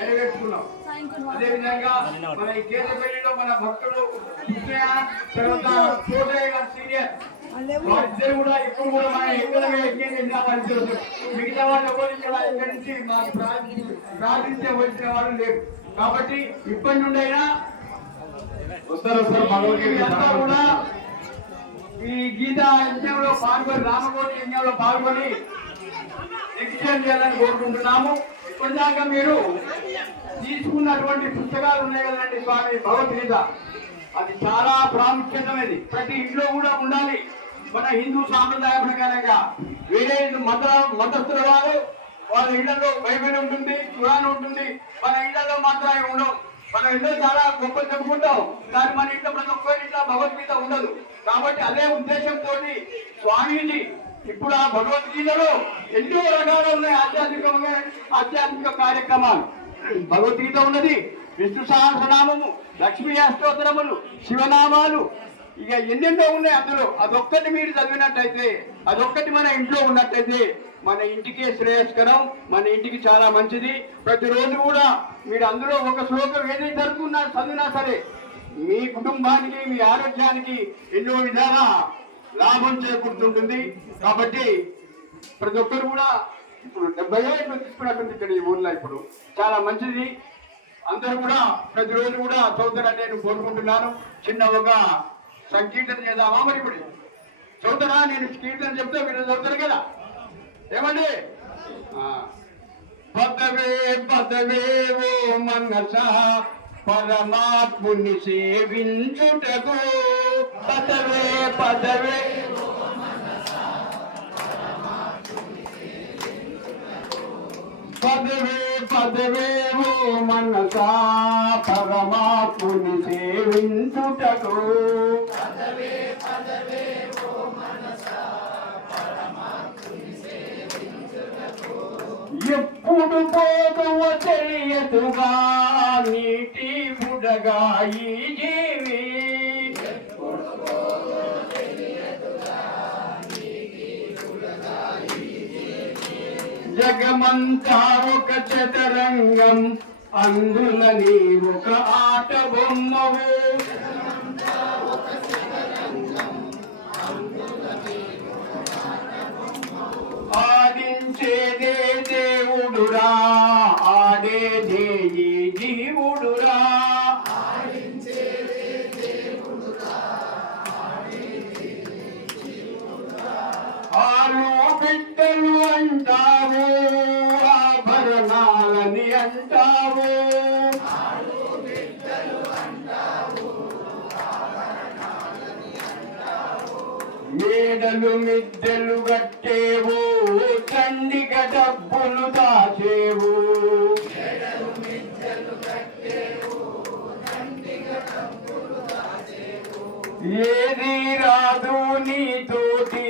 నెరవేర్చుకున్నాం అదేవిధంగా మన ఈ కేంద్రపల్లిలో మన ముఖ్య తర్వాత కోటయ్య గారు సీనియర్. వారిద్దరు కూడా ఇప్పుడు కూడా మన ఎక్కేది వారికి తెలుసు మిగతా వాళ్ళు ఎవరు ఇక్కడ ఇక్కడి నుంచి మాకు ప్రార్థి- ప్రార్థించే వచ్చిన వాళ్ళు లేరు. కాబట్టి ఇప్పటి నుండి అయినా కూడా ఈ గీత యజ్ఞంలో పాల్గొని రామకోటి యజ్ఞంలో పాల్గొని ఎక్స్చేంజ్ చేయాలని కోరుకుంటున్నాము. ఇందాక మీరు తీసుకున్నటువంటి పుస్తకాలు ఉన్నాయి కదండి స్వామి భగవద్గీత. అది చాలా ప్రాముఖ్యతమైనది ప్రతి ఇంట్లో కూడా ఉండాలి. మన హిందూ సాంప్రదాయ ప్రకారంగా వేరే మత మతస్థుల వారు వాళ్ళ ఇళ్ళలో బైబిల్ ఉంటుంది కురాన్ ఉంటుంది. మన ఇళ్ళలో మాత్రమే ఉండవు మన ఇంట్లో చాలా గొప్ప చెప్పుకుంటాం. కానీ మన ఇంట్లో ప్రతి ఒక్కరి ఇంట్లో భగవద్గీత ఉండదు. కాబట్టి అదే ఉద్దేశంతో స్వామీజీ ఇప్పుడు ఆ భగవద్గీతలో ఎన్నో రకాలు ఉన్నాయి ఆధ్యాత్మికంగా ఆధ్యాత్మిక కార్యక్రమాలు. భగవద్గీత ఉన్నది విష్ణు సహస్రనామము లక్ష్మీ అష్టోత్తరములు శివనామాలు. ఇక ఎన్నెన్నో ఉన్నాయి అందులో. అదొక్కటి మీరు చదివినట్టయితే అదొక్కటి మన ఇంట్లో ఉన్నట్టయితే మన ఇంటికే శ్రేయస్కరం మన ఇంటికి చాలా మంచిది. ప్రతిరోజు కూడా మీరు అందులో ఒక శ్లోకం ఏదైతే చదువుకున్నా చదివినా సరే మీ కుటుంబానికి మీ ఆరోగ్యానికి ఎన్నో విధాలా లాభం చేకూరుతుంటుంది. కాబట్టి ప్రతి ఒక్కరు కూడా ఇప్పుడు డెబ్బై ఏళ్ళు తీసుకున్నట్టుంది ఇక్కడ ఈ ఊర్లో ఇప్పుడు చాలా మంచిది. అందరూ కూడా ప్రతిరోజు కూడా చదువుతారని నేను కోరుకుంటున్నాను. చిన్న ఒక సంకీర్తన చేద్దామా మరి ఇప్పుడు? చదువుతారా నేను కీర్తన చెప్తే మీరు చదువుతారు కదా? ఏమండి? ఆ. పదవే పదవే ఓ మనస పరమాత్ముని సేవించుటకు పదవే. పదవే పదవే ఓ మనస పరమాత్ముని సేవించుటకు. ఎప్పుడు పోతువ తెలియదుగా నీటి బుడగా ఈ జీవి జగమంతా ఒక చతరంగం అందుల నీ ఒక ఆట బొమ్మవు అంటావు. మేడలు మిద్దెలు కట్టేవు చండిక డబ్బులు దాచేవు. ఏది రాదు నీతోటి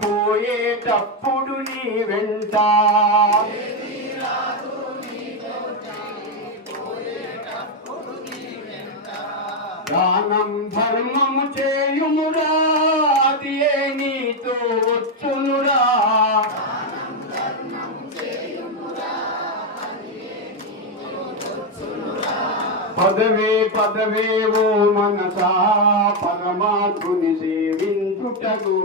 పోయేటప్పుడు నీ వెంట. ధర్మము చేయుమురా అది ఏ నీతో వచ్చునురా? పదవే పదవే ఓ మనసా పరమాత్ముని సేవించుటకు.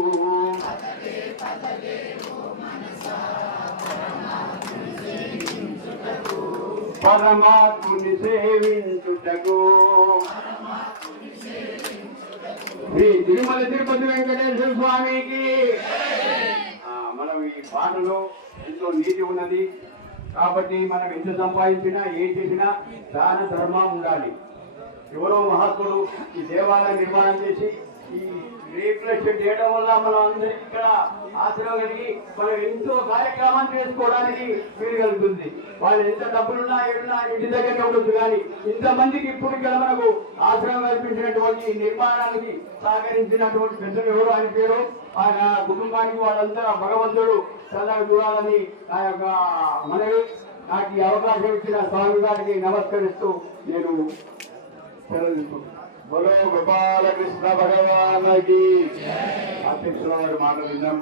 పరమాత్ముని సేవించుటకు. శ్రీ తిరుమల తిరుపతి వెంకటేశ్వర స్వామికి. మనం ఈ పాటలో ఎంతో నీతి ఉన్నది. కాబట్టి మనం ఎంత సంపాదించినా ఏం చేసినా దాన ధర్మం ఉండాలి. ఎవరో మహాత్ములు ఈ దేవాలయం నిర్మాణం చేసి ఈ రీప్లేస్మెంట్ చేయడం వల్ల మనం అందరికి ఇక్కడ ఆశ్రయం కలిగి మనం ఎంతో కార్యక్రమాన్ని చేసుకోవడానికి వీలు కలుగుతుంది. వాళ్ళు ఎంత డబ్బులున్నా ఏడున్నా ఇంటి దగ్గరనే ఉండొచ్చు కానీ ఇంతమందికి ఇప్పుడు ఇక్కడ మనకు ఆశ్రమం కల్పించినటువంటి నిర్మాణానికి సహకరించినటువంటి పెద్దలు ఎవరు? ఆయన పేరు? ఆయన కుటుంబానికి వాళ్ళంతా భగవంతుడు చల్లగా చూడాలని నా యొక్క మనవి. నాకు ఈ అవకాశం ఇచ్చిన స్వామి గారికి నమస్కరిస్తూ నేను సెలవు తీసుకుంటున్నాను. బలో గోపాలకృష్ణ భగవానకి అధ్యక్షుల వారి మాట విన్నాం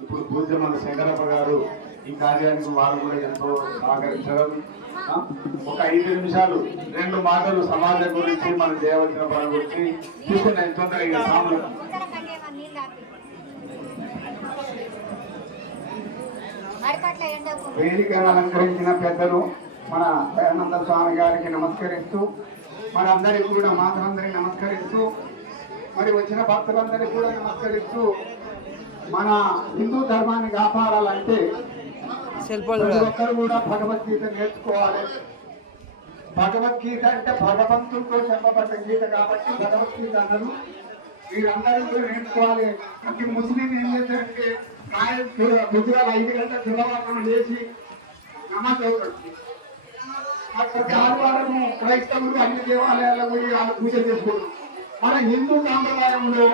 ఇప్పుడు పూజ్య మన శంకరప్ప గారు ఈ కార్యానికి వారు కూడా ఎంతో సహకరించడం? ఒక ఐదు నిమిషాలు రెండు మాటలు సమాజం గురించి మన చేయవలసిన పని గురించి తీసుకున్న తొందరగా సాములు వేదికను అలంకరించిన పెద్దలు మన దయానంద స్వామి గారికి నమస్కరిస్తూ మరి అందరికి కూడా మాతలందరికీ నమస్కరిస్తూ మరి వచ్చిన భక్తులందరికీ కూడా నమస్కరిస్తూ మన హిందూ ధర్మాన్ని కాపాడాలంటే ప్రతి ఒక్కరు కూడా భగవద్గీత నేర్చుకోవాలి. భగవద్గీత అంటే భగవంతుడితో చెప్పబడ్డ గీత కాబట్టి భగవద్గీత అన్నారు. మీరందరూ కూడా నేర్చుకోవాలి. ప్రతి ముస్లిం ఏం చేశారంటే గుజరాత్ ఐదు గంటల శుభవార్తను చేసి నమాజ్ చదువుతాడు. ఆ ప్రతి ఆదివారము క్రైస్తవులు అన్ని దేవాలయాల్లో పోయి వాళ్ళు పూజ చేసుకుంటారు. మన హిందూ సాంప్రదాయంలో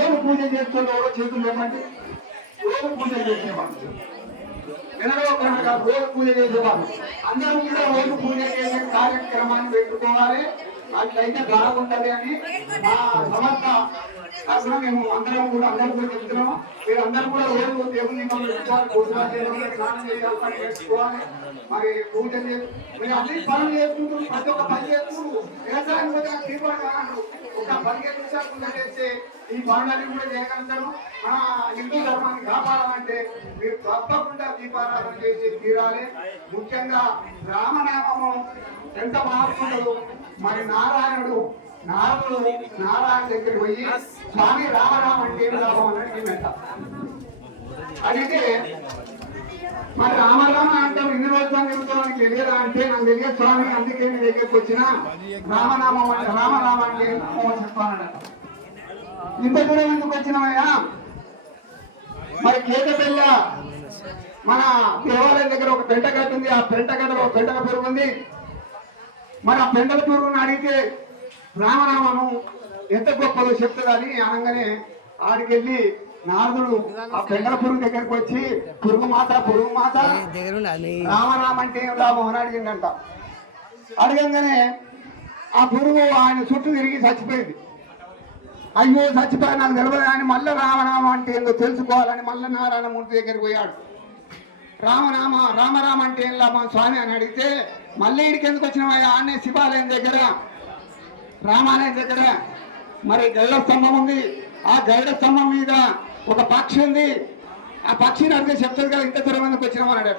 ఏమి పూజ చేస్తున్న చేతులు లేమంటే రోజు పూజ చేసేవాళ్ళు? నెలలో రోజు పూజ చేసేవాళ్ళు. అందరూ కూడా రోజు పూజ చేసే కార్యక్రమాన్ని పెట్టుకోవాలి. అట్లయితే బాగుంటది అని మా సంస్థ తరఫున మేము అందరం కూడా అందరూ కూడా చెప్తున్నాము. మీరు అందరూ కూడా రోజు దేవుని నియమాలు మరి పూజ చేయాలి మీరు అన్ని పనులు చేసుకుంటూ ప్రతి ఒక్క పని చేసుకుంటూ వ్యవసాయం కూడా తీర్మానం అన్నారు ఒక పదిహేను నిమిషాలు పూజ చేస్తే ఈ పనులన్నీ కూడా చేయగలుగుతారు మన హిందూ ధర్మాన్ని కాపాడాలంటే మీరు తప్పకుండా దీపారాధన చేసి తీరాలి. ముఖ్యంగా రామనామము ఎంత మహాత్ముడు మరి నారాయణుడు నారదుడు నారాయణ దగ్గరికి పోయి స్వామి రామరామ అంటే ఏం లాభం అని అడిగిందట అయితే మరి రామ తెలియదా అంటే నాకు తెలియదు స్వామి అందుకే నీ దగ్గరికి వచ్చిన రామనామం అంటే రామరామ అంటే ఏమి చెప్పానట. ఇంత దూరం ఎందుకు వచ్చినామయ్యా మరి కేకపెల్ల మన దేవాలయం దగ్గర ఒక పెంటగట్టు ఉంది ఆ పెంటగడ్డలో ఒక పెంటల పురుగు ఉంది. మరి ఆ పెంటల పురుగుని అడిగితే రామనామను ఎంత గొప్పదో చెప్తుందని అనగానే ఆడికెళ్ళి నారదుడు ఆ పెండల పురుగు దగ్గరికి వచ్చి పురుగు మాత పురుగు మాత. రామనామ అంటే ఏం లాభం అని అడిగిందంట అడగంగానే ఆ పురుగు ఆయన చుట్టూ తిరిగి చచ్చిపోయింది. అయ్యో చచ్చిపోయా నాకు తెలియదు కానీ మళ్ళీ రామనామ అంటే ఏందో తెలుసుకోవాలని మళ్ళీ నారాయణమూర్తి దగ్గరికి పోయాడు. రామనామ రామరామ అంటే ఏం లాభం? స్వామి అని అడిగితే మళ్ళీ ఇడికి ఎందుకు వచ్చినావయ్యా ఆనే శివాలయం దగ్గర రామాలయం దగ్గర. మరి గరుడ స్తంభం ఉంది. ఆ గరుడ స్తంభం మీద ఒక పక్షి ఉంది. ఆ పక్షిని అడిగితే చెప్తుంది కదా ఇంత దూరం ఎందుకు వచ్చినావు అని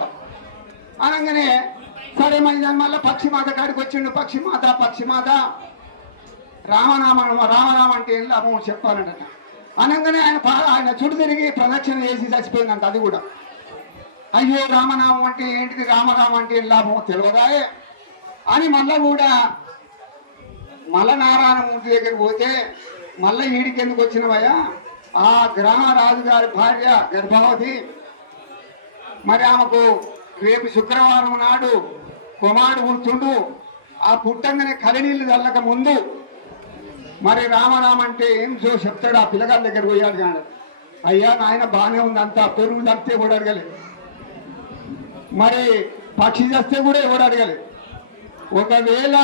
అనగానే సరే మరి మళ్ళీ పక్షి మాత కాడికి వచ్చిండు. పక్షి మాత పక్షి మాత. రామనామ రామనామ అంటే ఏం లాభం చెప్పాలంట. అనగానే ఆయన ఆయన చుట్టూ తిరిగి ప్రదక్షిణ చేసి చచ్చిపోయిందంట అది కూడా. అయ్యో రామనామం అంటే ఏంటిది? రామనామం అంటే ఏం లాభం తెలియదాయే అని మళ్ళా కూడా మళ్ళా నారాయణమూర్తి దగ్గరికి పోతే మళ్ళీ ఈడికి ఎందుకు వచ్చినవయ్యా? ఆ గ్రామ రాజుగారి భార్య గర్భవతి. మరి ఆమెకు రేపు శుక్రవారం నాడు కుమారుడు పుడుతుండు. ఆ పుట్టంగానే కలినీళ్ళు చల్లక ముందు మరి రామరామ అంటే ఏం చూ చెప్తాడు ఆ పిల్లగారి దగ్గర పోయాడు కానీ. అయ్యా నాయన బాగానే ఉంది అంతా పెరుగు తప్పితే కూడా అడగలేదు మరి పక్షి చేస్తే కూడా ఎవరు అడగలేదు ఒకవేళ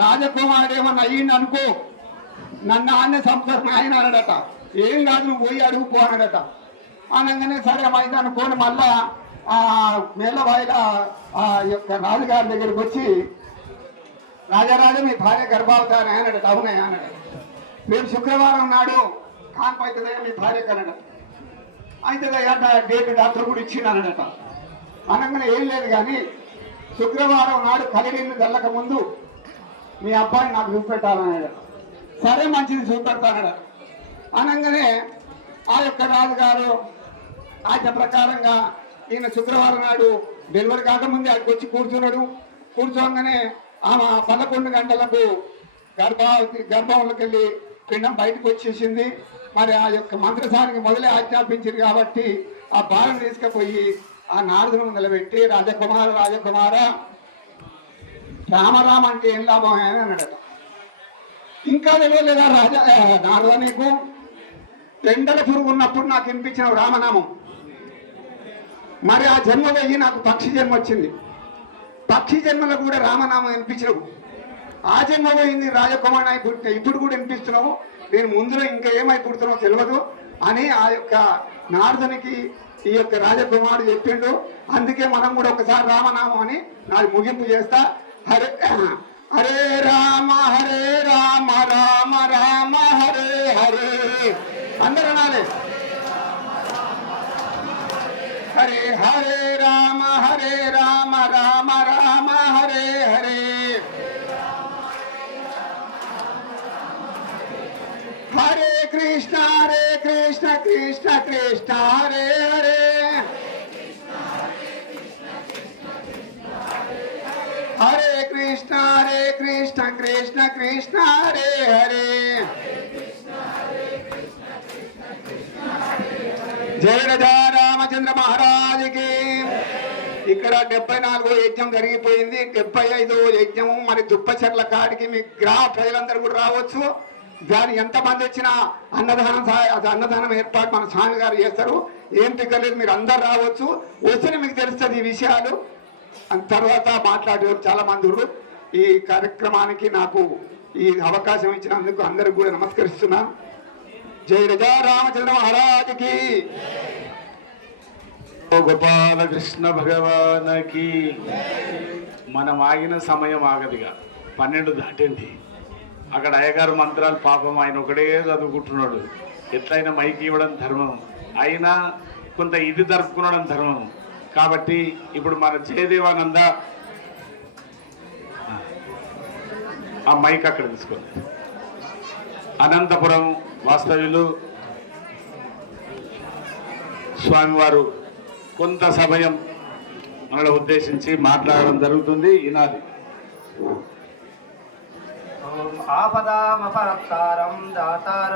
రాజకుమారుడు ఏమన్నా అయ్యింది అనుకో నన్ను ఆన్నే సంసారం ఆయన అడట ఏం కాదు నువ్వు పోయి అడుగు పో అనగానే సరే అయింది అనుకోని మళ్ళా ఆ మేళవాయిల ఆ యొక్క రాజుగారి దగ్గరికి వచ్చి రాజారాజు మీ భార్య గర్భావతారి అన్నాడట అవునే అన్నాడు. రేపు శుక్రవారం నాడు కాన్పు అవుతుందయ్యా మీ భార్య కన్నాడట అవుతుందయ్యా డేట్ డాక్టర్ కూడా ఇచ్చిండు అన్నాడట. అనగానే ఏం లేదు కానీ శుక్రవారం నాడు కలిగిన తెల్లక ముందు మీ అబ్బాయిని నాకు చూపెట్టాలన్నాడు. సరే మంచిది చూపెడతానడు అనగానే ఆ యొక్క రాజుగారు ఆజ్ఞ ప్రకారంగా ఈయన శుక్రవారం నాడు డెలివరీ కాకముందే అక్కడికి వచ్చి కూర్చున్నాడు. కూర్చోగానే ఆమె పదకొండు గంటలకు గర్భావతి గర్భంలోకి వెళ్ళి పిండం బయటకు వచ్చేసింది. మరి ఆ యొక్క మంత్రసారికి మొదలే ఆజ్ఞాపించింది కాబట్టి ఆ బాలను తీసుకుపోయి ఆ నారదును నిలబెట్టి రాజకుమార రాజకుమార రామరామ అంటే ఏం లాభం? అని అన్నాడట. ఇంకా తెలియలేదా రాజా నారద నీకు? ఎండల పురుగు ఉన్నప్పుడు నాకు వినిపించిన రామనామం. మరి ఆ జన్మ వెయ్యి నాకు పక్షి జన్మ వచ్చింది. పక్షి జన్మలో కూడా రామనామం వినిపించినవు ఆ జన్మ పోయింది రాజకుమారి అయి పుట్టిన ఇప్పుడు కూడా వినిపిస్తున్నావు. నేను ముందులో ఇంకా ఏమై పుడుతున్నావు తెలియదు అని ఆ యొక్క నారదునికి ఈ యొక్క రాజకుమారుడు చెప్పిండు. అందుకే మనం కూడా ఒకసారి రామనామం అని నాది ముగింపు చేస్తా. హరే హరే రామ హరే రామ రామ రామ హరే హరే. అందరూ అనాలి హరే హరే రామ హరే రామ రామ రామ హరే హరే హరే కృష్ణ హరే కృష్ణ కృష్ణ కృష్ణ హరే హరే హరే కృష్ణ హరే కృష్ణ కృష్ణ కృష్ణ హరే హరే జయ రజా రామచంద్ర మహారాజుకి. ఇక్కడ డెబ్బై నాలుగో యజ్ఞం జరిగిపోయింది. డెబ్బై ఐదో యజ్ఞము మరి దుప్పచెర్ల కాడికి మీ గ్రామ ప్రజలందరూ కూడా రావచ్చు. దాని ఎంతమంది వచ్చినా అన్నదానం అన్నదానం ఏర్పాటు మన స్వామి గారు చేస్తారు. ఏం తిక్కలేదు మీరు అందరు రావచ్చు. వచ్చిన మీకు తెలుస్తుంది ఈ విషయాలు. తర్వాత మాట్లాడేవారు చాలా మంది ఈ కార్యక్రమానికి నాకు ఈ అవకాశం ఇచ్చినందుకు అందరికి కూడా నమస్కరిస్తున్నాను. జై రజా రామచంద్ర మహారాజుకి. ఓ గోపాలకృష్ణ భగవానకి. మనం ఆగిన సమయం ఆగదిగా. పన్నెండు దాటింది. అక్కడ అయ్యగారు మంత్రాలు పాపం ఆయన ఒకడే చదువుకుంటున్నాడు. ఎట్లయినా మైకి ఇవ్వడం ధర్మం. అయినా కొంత ఇది జరుపుకునడం ధర్మం. కాబట్టి ఇప్పుడు మన జయదేవానంద ఆ మైక్ అక్కడ తీసుకోండి అనంతపురం వాస్తవ్యులు స్వామివారు కొంత సమయం మనలో ఉద్దేశించి మాట్లాడడం జరుగుతుంది. ఈనాది ఆపదామపరప్తారం దాతారం